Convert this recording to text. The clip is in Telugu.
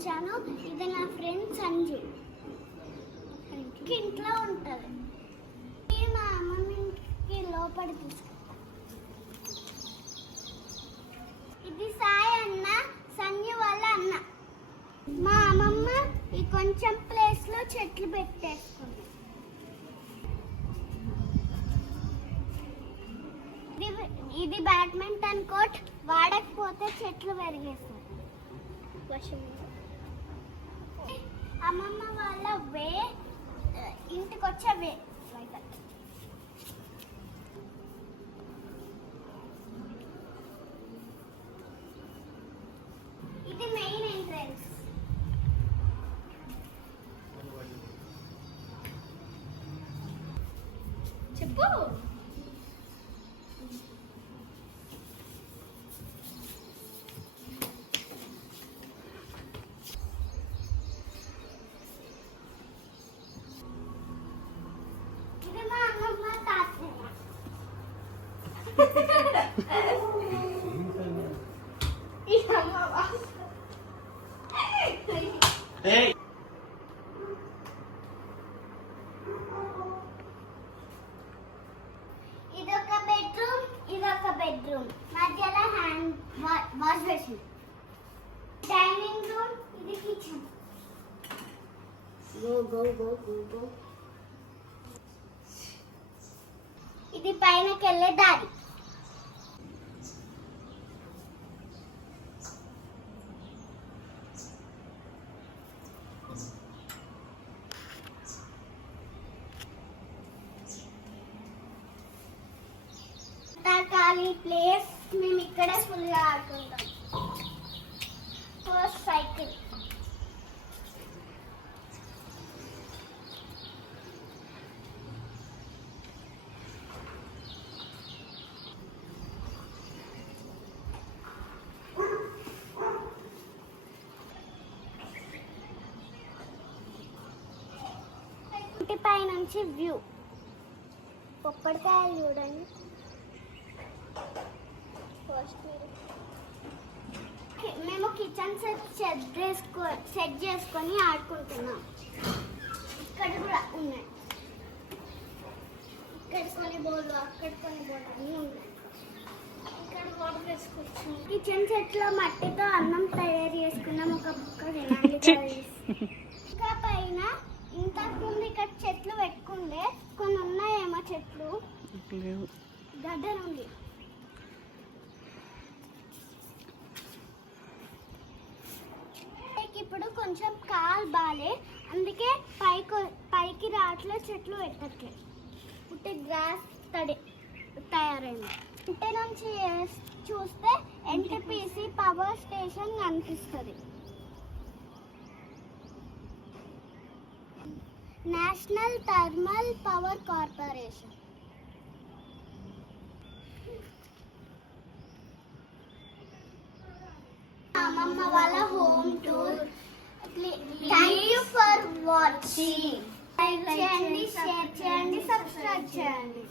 ఉంచాను. ఇది నా ఫ్రెండ్ సంజు, ఇంట్లో ఉంటుంది. మా అమ్మమ్మ ఇంటికి లోపల తీసుకు. ఇది సాయి అన్న, సంజు వాళ్ళ అన్న. మా అమ్మమ్మ ఈ కొంచెం ప్లేస్ లో చెట్లు పెట్టేసుకుంది. ఇది బ్యాడ్మింటన్ కోర్ట్, వాడకపోతే చెట్లు పెరిగేస్తాయి. అమ్మమ్మ వాళ్ళ వే, ఇంటికి వచ్చే వే. ఇది మెయిన్ ఎంట్రన్స్. చెప్పు. ఇదొక బెడ్రూమ్, ఇదొక బెడ్రూమ్, మధ్యలో hand wash basin. Dining room, ఇది కిచెన్. గో. ఇది పైనకి వెళ్ళే దారి. ఖాళీ ప్లేస్, మేము ఇక్కడే ఫుల్గా ఆడుకుంటాం. First cycle. ఇంటిపై నుంచి వ్యూ. పొప్పడికాయలు చూడండి. మేము కిచెన్ సెట్ చేసుకొని ఆడుకుంటున్నాం. ఇక్కడ కూడా ఉన్నాయి. ఇక్కడ కొన్ని బోర్డు, అక్కడ కొన్ని బోర్డు అన్నీ ఉన్నాయి. ఇక్కడ వాటర్ వేసుకోవచ్చు. కిచెన్ సెట్లో మట్టితో అన్నం తయారు చేసుకున్నాం. ఒక బుక్క తినాలి. ఇంకా పైన ఇంతకుముందు ఇక్కడ చెట్లు పెట్టుకుండే, కొన్ని ఉన్నాయేమో చెట్లు, గడ్డలు ఉంది. ఇప్పుడు కొంచెం కాలు బాలే, అందుకే పైకి రాట్లే, చెట్లు పెట్టట్లే. పుట్టి గ్రాస్ తయారైంది. ఇంటి నుంచి చూస్తే ఎన్టీపీసీ పవర్ స్టేషన్ కనిపిస్తుంది. National thermal power corporation. అమ్మమ్మ వాళ్ళ home tour. Thank you for watching. Like చేయండి, షేర్ చేయండి, సబ్స్క్రైబ్ చేయండి.